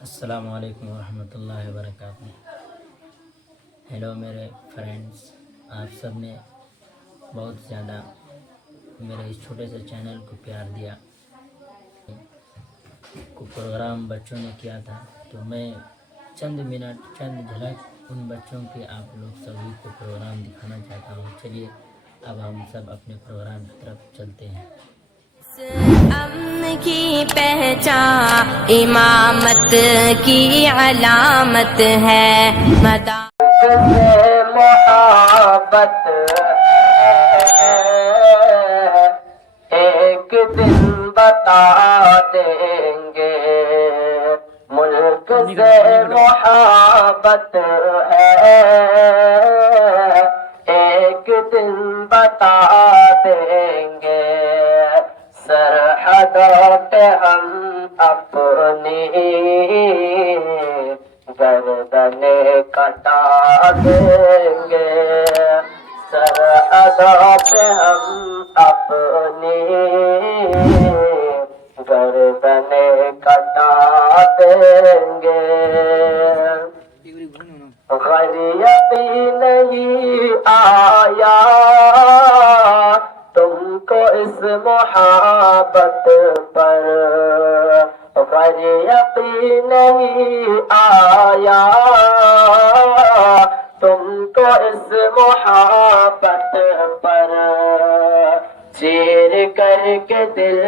अस्सलामु अलैकुम वरहमतुल्लाहि वबरकातुहू। हेलो मेरे फ्रेंड्स, आप सब ने बहुत ज़्यादा मेरे इस छोटे से चैनल को प्यार दिया। को प्रोग्राम बच्चों ने किया था, तो मैं चंद मिनट चंद झलक उन बच्चों के आप लोग सभी को प्रोग्राम दिखाना चाहता हूँ। चलिए अब हम सब अपने प्रोग्राम की तरफ चलते हैं। अम्न की पहचान इमामत की अलामत है। मदा मोहब्बत एक दिन बता देंगे। मुल्क से मोहब्बत है, एक दिन बता देंगे। सरहदों पे हम अपनी गर्दने कटा देंगे। सरहदों पे हम अपनी गर्दने कटा देंगे। गैरियती नहीं आया तुमको इस मोहब्बत पर, गैरियती नहीं आया तुमको इस मोहब्बत पर। चीर करके दिल